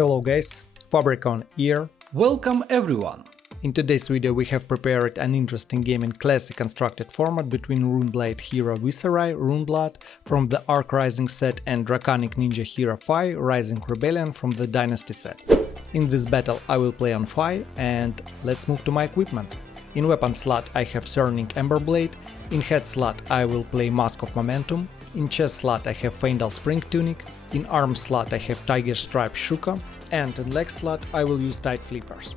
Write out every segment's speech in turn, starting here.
Hello guys, Fabricon here. Welcome everyone! In today's video we have prepared an interesting game in classic constructed format between Runeblade hero Viserai, Runeblood from the Arc Rising set and Draconic Ninja hero Fi, Rising Rebellion from the Dynasty set. In this battle I will play on Fi, and let's move to my equipment. In weapon slot I have Cerning Emberblade, in head slot I will play Mask of Momentum, in chest slot I have Faendal Spring Tunic, in arm slot I have Tiger Stripe Shuka, and in leg slot I will use Tide Flippers.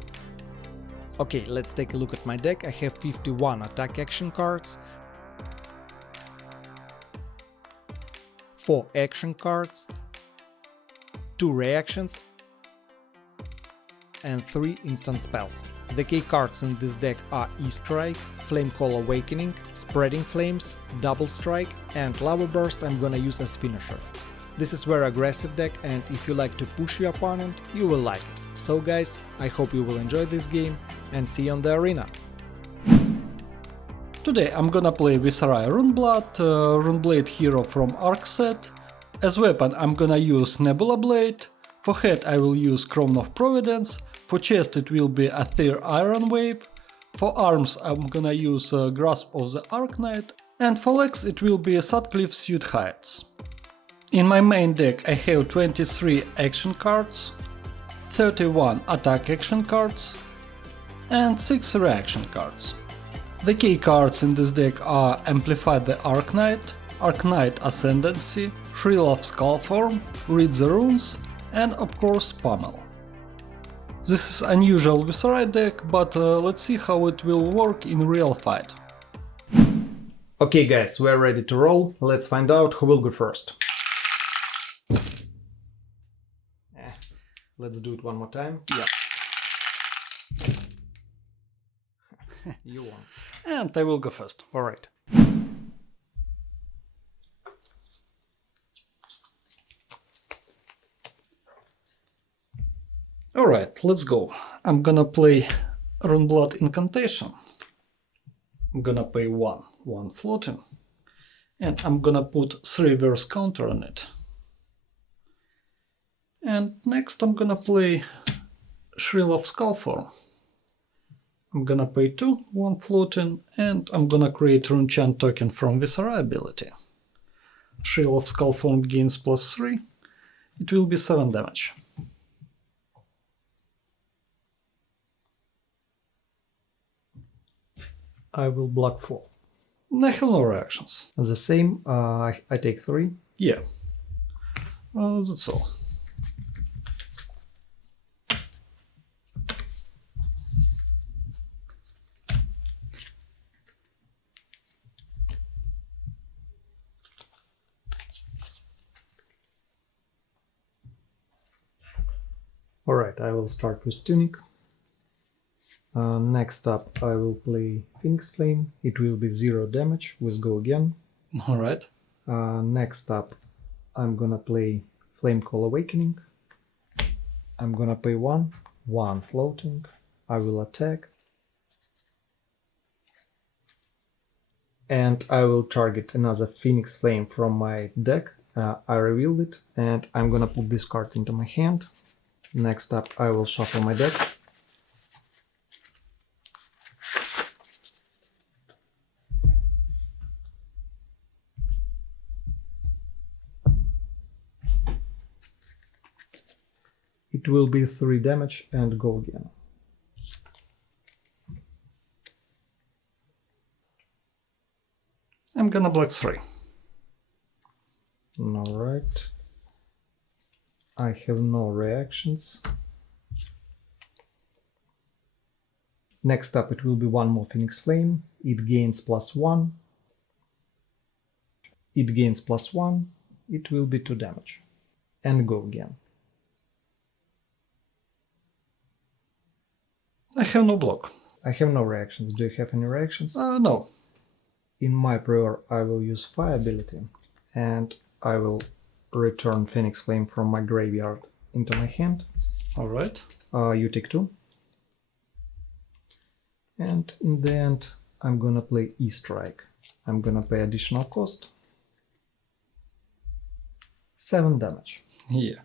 Okay, let's take a look at my deck. I have 51 attack action cards, 4 action cards, 2 reactions, and 3 instant spells. The key cards in this deck are E-Strike, Flame Call Awakening, Spreading Flames, Double Strike, and Lava Burst I'm gonna use as finisher. This is very aggressive deck, and if you like to push your opponent, you will like it. So guys, I hope you will enjoy this game and see you on the arena. Today I'm gonna play Viserai Runeblood, Runeblade hero from Arc set. As weapon I'm gonna use Nebula Blade. For head I will use Crown of Providence. For chest it will be Aether Iron Wave. For arms I'm gonna use Grasp of the Arknight. And for legs it will be Sutcliffe Suit Heights. In my main deck I have 23 action cards, 31 attack action cards, and 6 reaction cards. The key cards in this deck are Amplify the Arknight Ascendancy, Shrill of Skullform, Read the Runes, and of course Pummel. This is unusual Viserai deck, but let's see how it will work in real fight. Okay guys, we're ready to roll. Let's find out who will go first. Let's do it one more time. Yeah. You won. And I will go first. Alright. Alright, let's go. I'm gonna play Runeblood Incantation. I'm gonna pay 1 floating. And I'm gonna put 3 verse counter on it. And next I'm gonna play Shrill of Skullform. I'm gonna pay 2, 1 floating, and I'm gonna create Runechant token from Viserai ability. Shrill of Skullform gains +3. It will be 7 damage. I will block 4. I have no reactions. The same, I take 3. Yeah. That's all. Alright, I will start with Tunic. Next up I will play Phoenix Flame. It will be 0 damage with Go Again. Alright. Next up I'm gonna play Flame Call Awakening. I'm gonna pay 1 floating. I will attack. And I will target another Phoenix Flame from my deck. I revealed it, and I'm gonna put this card into my hand. Next up I will shuffle my deck. It will be 3 damage and Go Again. I'm gonna block 3. Alright. I have no reactions. Next up it will be 1 more Phoenix Flame. It gains +1. It gains +1. It will be 2 damage. And Go Again. I have no block. I have no reactions. Do you have any reactions? No. In my prior I will use Fire ability, and I will return Phoenix Flame from my graveyard into my hand. Alright. You take 2. And in the end I'm gonna play E-Strike. I'm gonna pay additional cost. 7 damage. Yeah.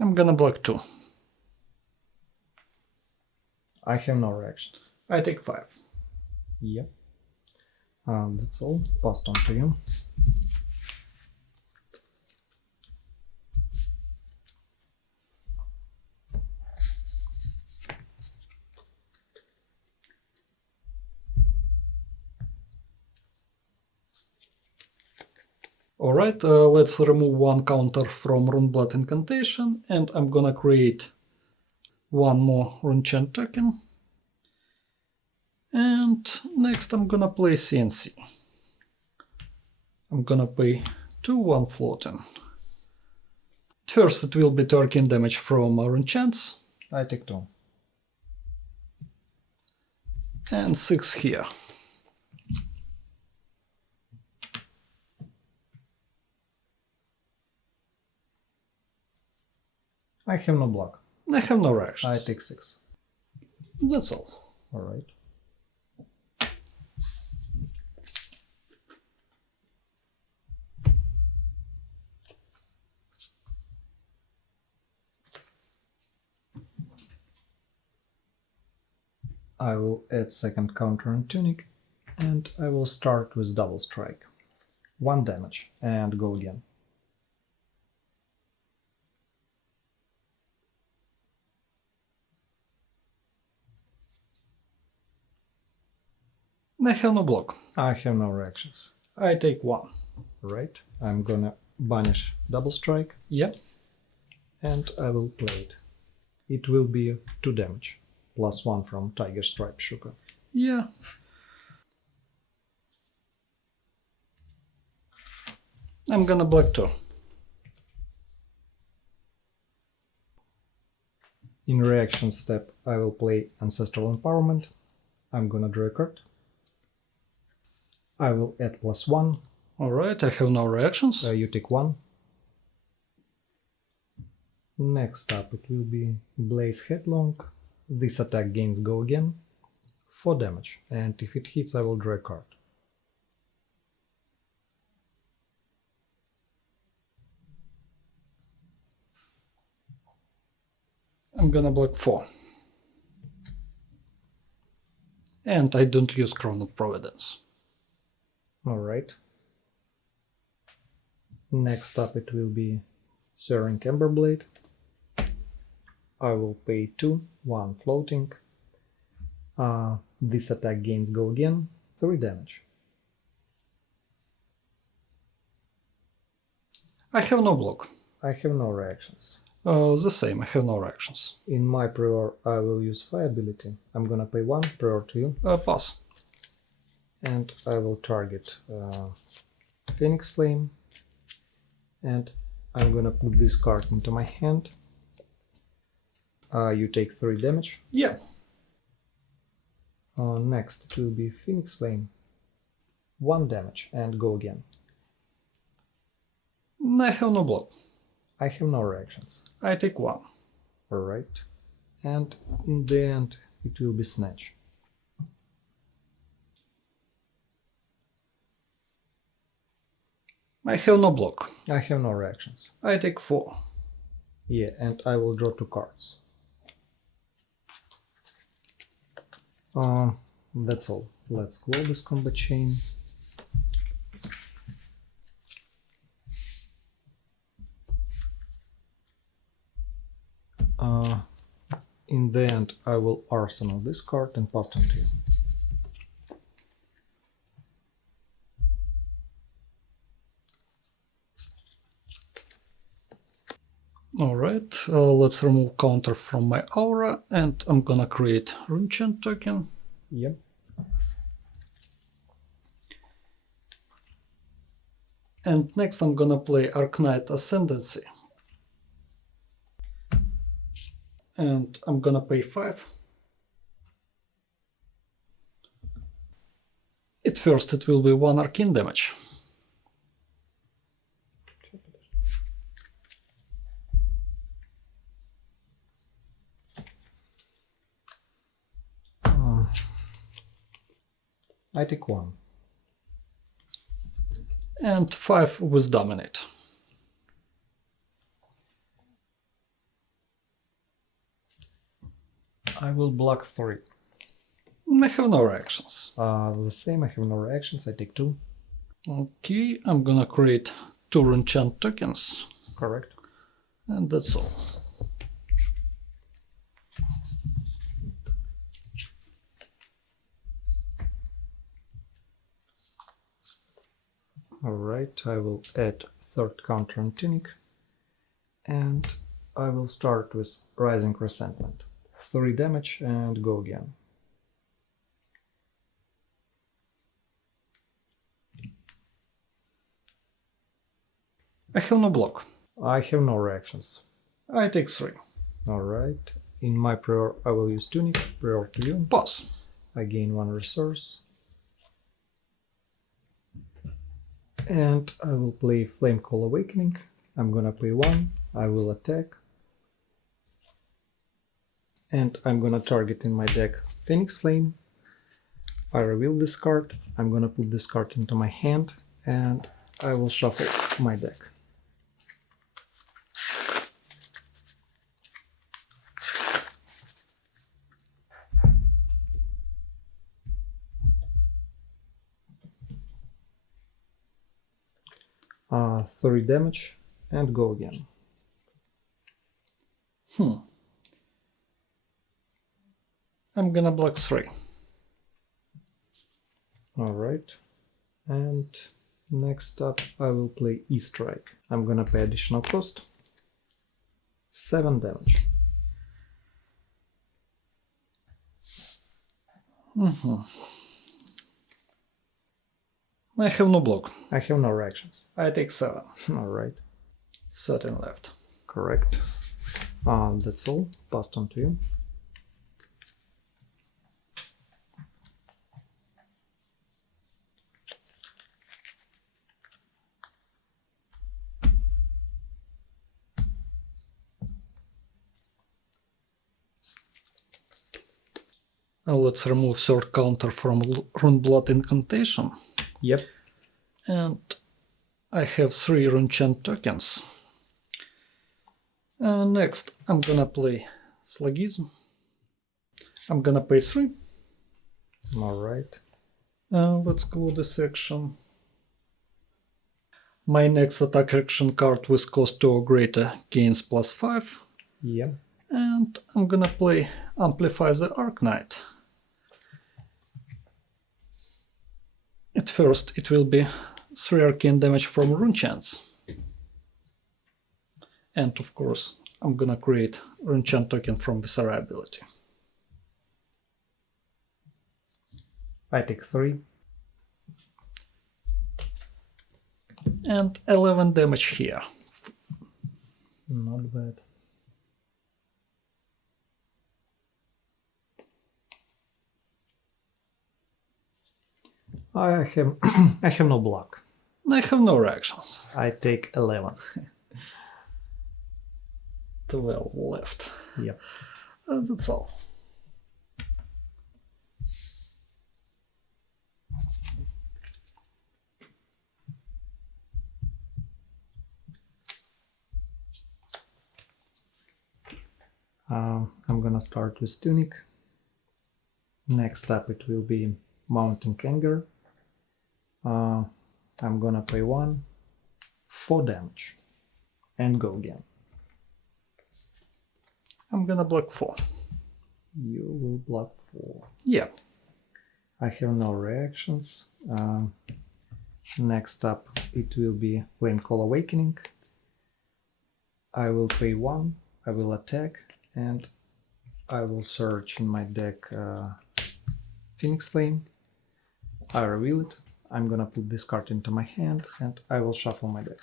I'm gonna block 2. I have no reactions. I take 5. Yep. That's all. Passed on to you. Alright, let's remove one counter from Runeblood Incantation, and I'm gonna create one more Runechant token. And next I'm gonna play CNC. I'm gonna pay 2/1 floating. First it will be 13 damage from Runechants. I take 2. And 6 here. I have no block. I have no I reactions. take 6. That's all. Alright. I will add second counter on Tunic, and I will start with double strike. 1 damage, and go again. I have no block. I have no reactions. I take 1. Right, I'm gonna banish double strike, Yep. and I will play it. It will be 2 damage, +1 from Tiger Stripe Shuka. Yeah. I'm gonna block 2. In reaction step, I will play Ancestral Empowerment. I'm gonna draw a card. I will add +1. Alright, I have no reactions. You take 1. Next up, it will be Blaze Headlong. This attack gains go again. 4 damage, and if it hits, I will draw a card. I'm gonna block 4. And I don't use Crown of Providence. Alright. Next up, it will be Soaring Emberblade. I will pay 2, 1 floating. This attack gains go again, 3 damage. I have no block. I have no reactions. The same, I have no reactions. In my prior, I will use Fire ability. I'm gonna pay 1 prior to you, Pass. and I will target Phoenix Flame, and I'm gonna put this card into my hand. You take 3 damage. Yeah. Next it will be Phoenix Flame, 1 damage, and go again. I have no block. I have no reactions. I take 1. Alright. And in the end, it will be Snatch. I have no block. I have no reactions. I take 4. Yeah, and I will draw 2 cards. That's all. Let's close this combat chain. In the end, I will arsenal this card and pass on to you. Alright, let's remove counter from my aura, and I'm gonna create Runechant token. Yep. And next I'm gonna play Arknight Ascendancy. And I'm gonna pay 5. At first it will be 1 arcane damage. I take 1. And 5 with Dominate. I will block 3. I have no reactions. The same, I have no reactions, I take 2. Okay, I'm gonna create 2 Runechant tokens, Correct. and that's all. Alright, I will add third counter on Tunic, and I will start with Rising Resentment. 3 damage and go again. I have no block. I have no reactions. I take 3. Alright, in my prior I will use Tunic, prior to you. Pass. I gain 1 resource. And I will play Flame Call Awakening. I'm gonna pay 1, I will attack. And I'm gonna target in my deck Phoenix Flame. I reveal this card, I'm gonna put this card into my hand, and I will shuffle my deck. Uh, 3 damage and go again. I'm gonna block 3. Alright, and next up I will play E-Strike. I'm gonna pay additional cost. 7 damage. I have no block. I have no reactions. I take 7. Alright, 13 left. correct. That's all. Passed on to you. Now let's remove third counter from Runeblood Incantation. Yep. And I have 3 Runechant tokens. Next, I'm gonna play Sluggism. I'm gonna pay 3. Alright. Let's close this action. My next attack action card with cost 2 or greater gains +5. Yep. And I'm gonna play Amplify the Arcanite. At first, it will be 3 arcane damage from Runechants. And of course, I'm gonna create Runechant token from Viserai ability. I take 3. And 11 damage here. Not bad. I have I have no block. I have no reactions. I take 11. 12 left. Yep. And that's all. I'm gonna start with Tunic. Next up it will be Mounting Anger. I'm gonna pay 1, 4 damage, and go again. I'm gonna block 4. You will block 4. Yeah. I have no reactions. Next up it will be Flame Call Awakening. I will pay 1, I will attack, and I will search in my deck Phoenix Flame. I reveal it. I'm gonna put this card into my hand and I will shuffle my deck.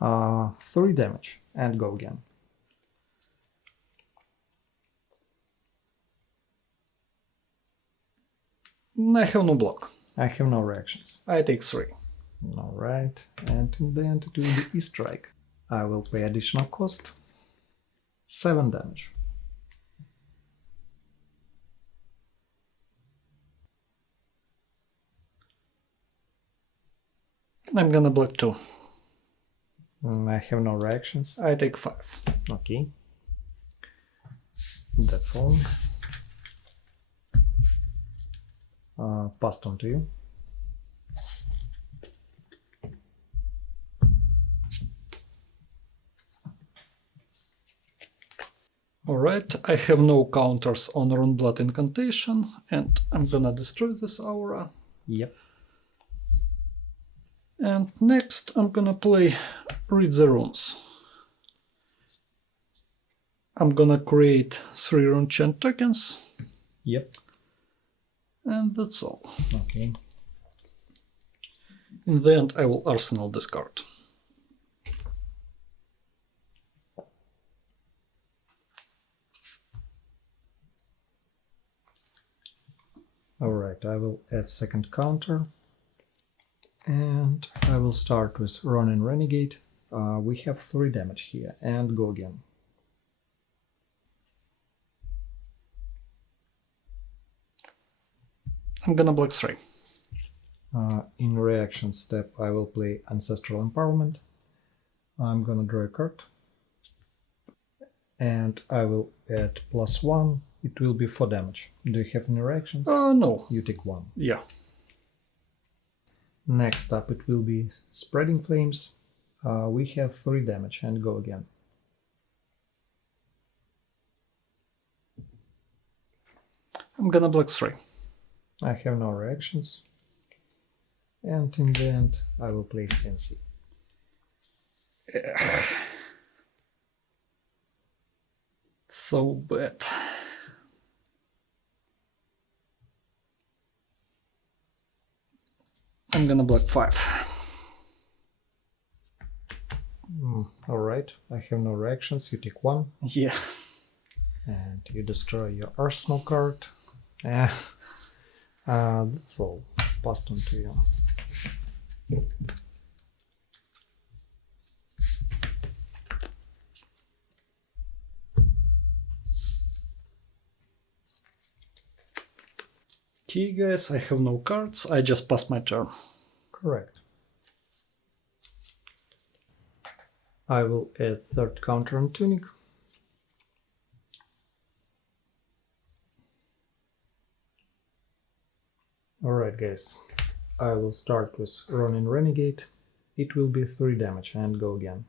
Uh, 3 damage and go again. I have no block. I have no reactions. I take 3. Alright, and in the end it will be E-Strike. I will pay additional cost. 7 damage. I'm gonna block 2. I have no reactions. I take 5. Okay. That's all. Passed on to you. Alright, I have no counters on Runeblood Incantation, and I'm gonna destroy this aura. Yep. And next I'm gonna play Read the Runes. I'm gonna create 3 rune chant tokens, Yep. and that's all. Okay. In the end, I will arsenal this card. Alright, I will add second counter. And I will start with Ronin Renegade. We have 3 damage here, and go again. I'm gonna block 3. In reaction step, I will play Ancestral Empowerment. I'm gonna draw a card. And I will add +1. It will be 4 damage. Do you have any reactions? No. You take 1. Yeah. Next up, it will be Spreading Flames. We have 3 damage, and go again. I'm gonna block 3. I have no reactions. And in the end, I will play CNC. So bad. I'm gonna block 5. Alright, I have no reactions. You take 1. Yeah. And you destroy your arsenal card. That's all. Passed on to you. Okay, guys, I have no cards. I just passed my turn. Correct. I will add third counter on Tunic. Alright, guys. I will start with Ronin Renegade. It will be 3 damage, and go again.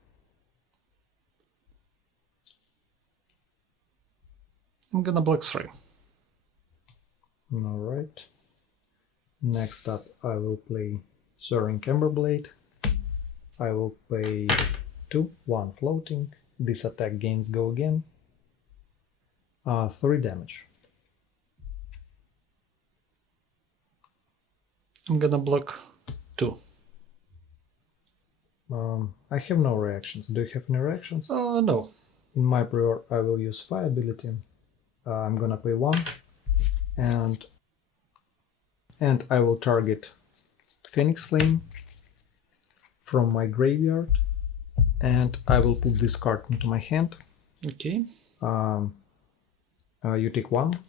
I'm gonna block 3. Alright. Next up, I will play Soaring Emberblade. I will pay 2, 1 floating. This attack gains go again. 3 damage. I'm gonna block 2. I have no reactions. Do you have any reactions? No. In my prior, I will use Fire ability. I'm gonna pay 1. And I will target Phoenix Flame from my graveyard, and I will put this card into my hand. Okay. You take 1.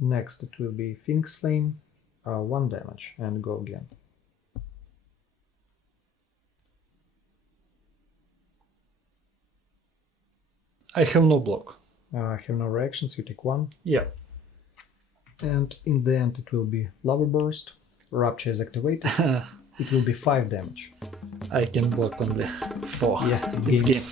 Next it will be Phoenix Flame, 1 damage, and go again. I have no block. I have no reactions. You take 1. Yeah. And in the end it will be Lava Burst. Rapture is activated. It will be 5 damage. I can block only 4. Yeah, it's game.